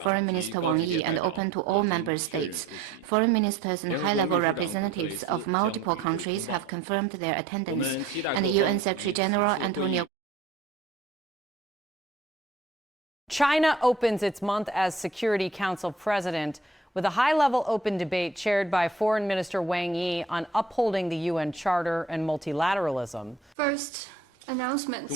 Foreign Minister Wang Yi and open to all member states. Foreign ministers and high-level representatives of multiple countries have confirmed their attendance, and the UN Secretary-General Antonio China opens its month as Security Council president with a high-level open debate chaired by Foreign Minister Wang Yi on upholding the UN Charter and multilateralism. First, announcements.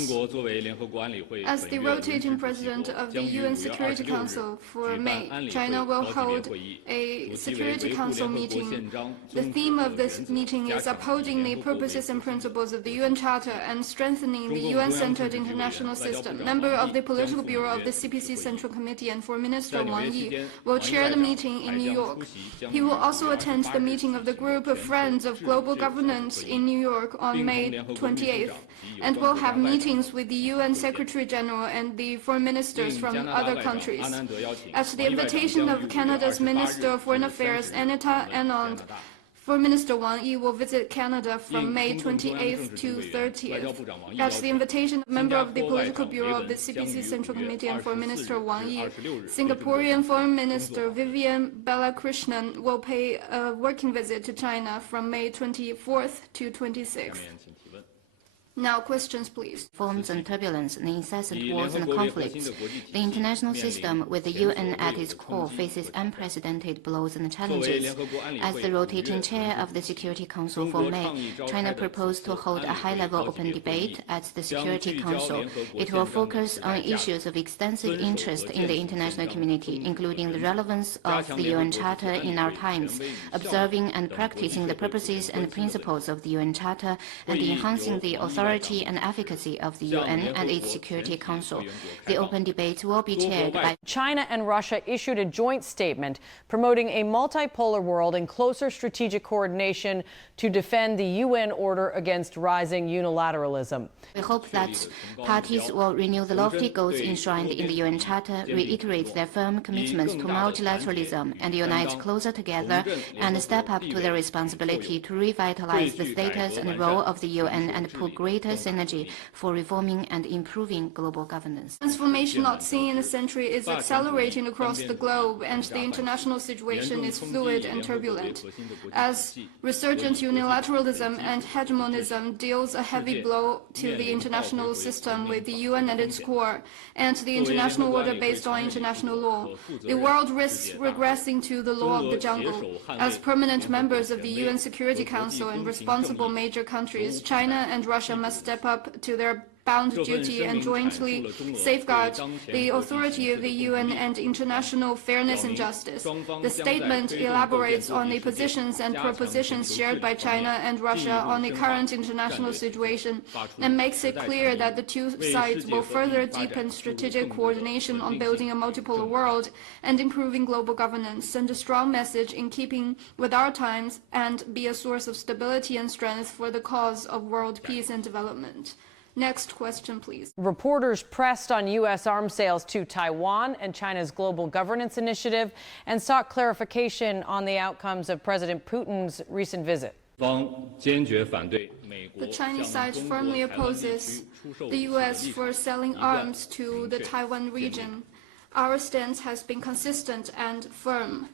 As the rotating president of the UN Security Council for May, China will hold a Security Council meeting. The theme of this meeting is upholding the purposes and principles of the UN Charter and strengthening the UN-centered international system. Member of the Political Bureau of the CPC Central Committee and Foreign Minister Wang Yi will chair the meeting in New York. He will also attend the meeting of the Group of Friends of Global Governance in New York on May 28th, and will have meetings with the UN Secretary-General and the foreign ministers from other countries. At the invitation of Canada's Minister of Foreign Affairs, Anita Anand, Foreign Minister Wang Yi will visit Canada from May 28th to 30th. At the invitation of member of the Political Bureau of the CPC Central Committee and Foreign Minister Wang Yi, Singaporean Foreign Minister Vivian Balakrishnan will pay a working visit to China from May 24th to 26th. Now, questions, please. Forms and turbulence, the incessant wars and conflicts. The international system, with the UN at its core, faces unprecedented blows and challenges. As the rotating chair of the Security Council for May, China proposed to hold a high-level open debate at the Security Council. It will focus on issues of extensive interest in the international community, including the relevance of the UN Charter in our times, observing and practicing the purposes and principles of the UN Charter, and enhancing the authority and efficacy of the UN and its Security Council. The open debate will be chaired by China and Russia issued a joint statement promoting a multipolar world and closer strategic coordination to defend the UN order against rising unilateralism. We hope that parties will renew the lofty goals enshrined in the UN Charter, reiterate their firm commitments to multilateralism, and unite closer together and step up to their responsibility to revitalize the status and role of the UN and put greater synergy for reforming and improving global governance. Transformation not seen in a century is accelerating across the globe, and the international situation is fluid and turbulent. As resurgent unilateralism and hegemonism deals a heavy blow to the international system with the UN at its core, and the international order based on international law, the world risks regressing to the law of the jungle. As permanent members of the UN Security Council and responsible major countries, China and Russia must step up to their bound duty and jointly safeguard the authority of the UN and international fairness and justice. The statement elaborates on the positions and propositions shared by China and Russia on the current international situation and makes it clear that the two sides will further deepen strategic coordination on building a multipolar world and improving global governance, send a strong message in keeping with our times, and be a source of stability and strength for the cause of world peace and development. Next question, please. Reporters pressed on U.S. arms sales to Taiwan and China's global governance initiative and sought clarification on the outcomes of President Putin's recent visit. The Chinese side firmly opposes the U.S. for selling arms to the Taiwan region. Our stance has been consistent and firm.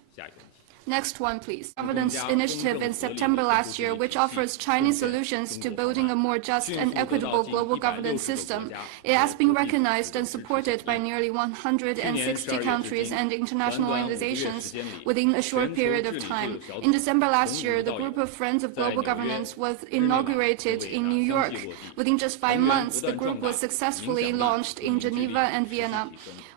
Next one, please. Governance initiative in September last year, which offers Chinese solutions to building a more just and equitable global governance system. It has been recognized and supported by nearly 160 countries and international organizations within a short period of time. In December last year, the Group of Friends of Global Governance was inaugurated in New York. Within just 5 months, the group was successfully launched in Geneva and Vienna.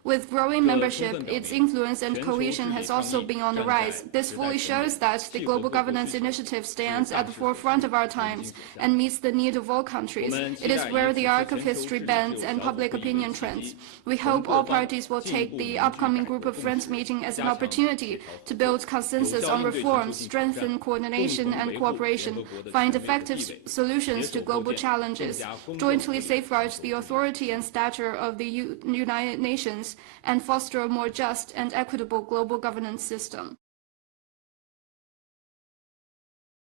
With growing membership, its influence and cohesion has also been on the rise. This fully shows that the Global Governance Initiative stands at the forefront of our times and meets the need of all countries. It is where the arc of history bends and public opinion trends. We hope all parties will take the upcoming Group of Friends meeting as an opportunity to build consensus on reforms, strengthen coordination and cooperation, find effective solutions to global challenges, jointly safeguard the authority and stature of the United Nations, and foster a more just and equitable global governance system.